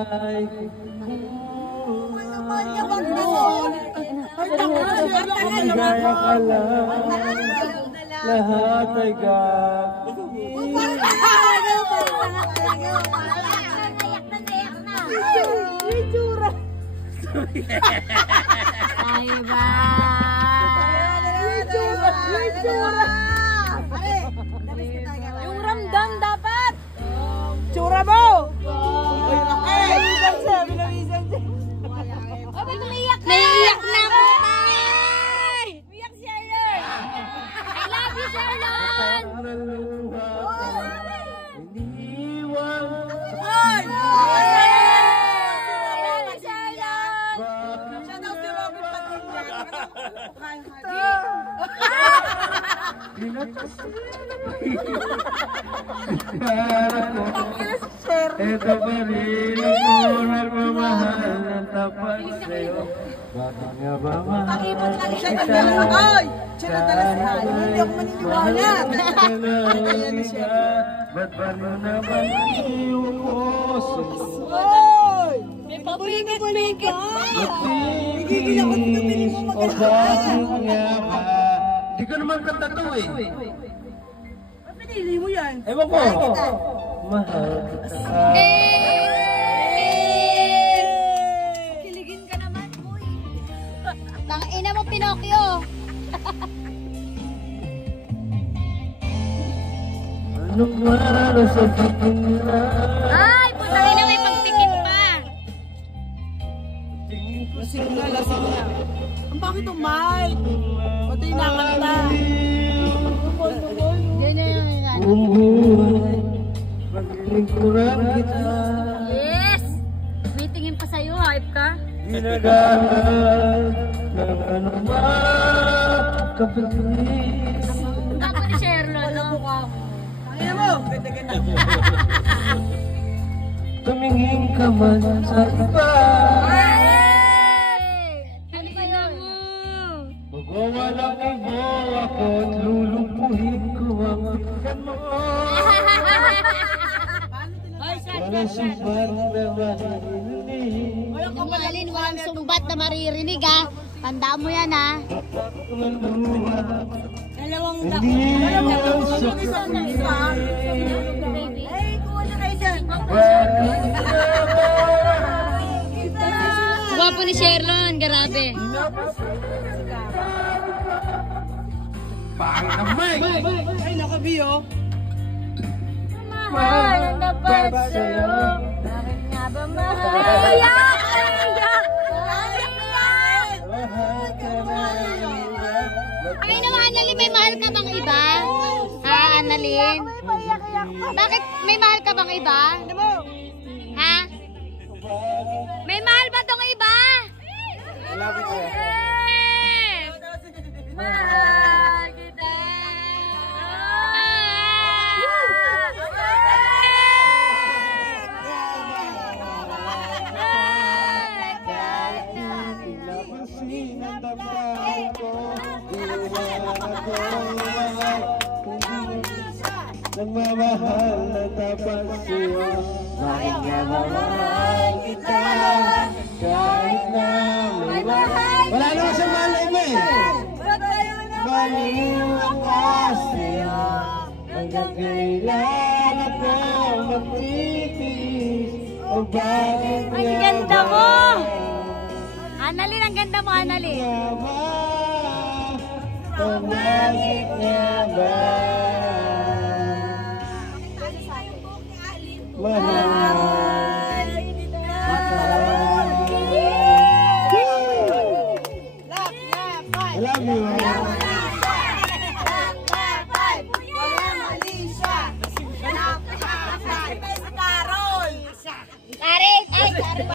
ay ligaya ka lang, lahat ay gagawin. Ay ba? Yung ramdam dapat. Tsura mo! Naiiyak na ako. Iyak si Arlen. I love you, Charlon. Iniwan ito pa rin ako nagmamahal ng tapat sa'yo. Bakit nga ba mahal kita? Siya na talaga hindi ako maniniwala. Ba't ba mo naman iiwan ko sa'yo? May papikit-pikit pa. Matigis o bakit nga ba? Di ko naman kanta to eh. Pinili mo yan. Ewan ko. Mahal kita. Kiligin ka naman, boy. Tangina mo, Pinocchio. Anong mara sa pagkina? Ay, putangin na may pagpikit pa. Lasing na, lasing na. Ang bakit umay? Pati nakanta. Yan na yung Umuhay, paglingkuran kita. Yes! May tingin pa sa'yo, hype ka? Ginagahan ng anuman kapilis. Dapat ni Sherlo, no? Tangina mo! Ganda-ganda. Tumingin ka man sa iba. Halika mo! Magwawalang ibo ako at lulupuhin ko ang pikan mo. Wala sumbat na maririnig. Alin, walang sumbat na maririnig, ha? Tandaan mo yan, ha? Dalawang Baby. Ay, kuha na kayo dyan. Gwapo ni Sherlon, grabe. Pangit ang mic! Ay, nakabiyo. Mahal ang dapat sa'yo. Bakit nga ba mahal? Iyak! Iyak! Ay naman, Annalyn, may mahal ka bang iba? Ha, Annalyn? Bakit may mahal ka bang iba? Ha? May mahal ba tong iba? Mahal kita. Nagmamahal na tapat sa'yo. Bakit nga mamahal kita? Kahit na may mahal. Wala naman sa malay mo eh. Baliw ako sa'yo. Hanggang kailan ako magtitiis. O bakit nga Ang ganda mo! ba? Annalyn, ang ganda mo, Annalyn. O bakit nga ba? Mahal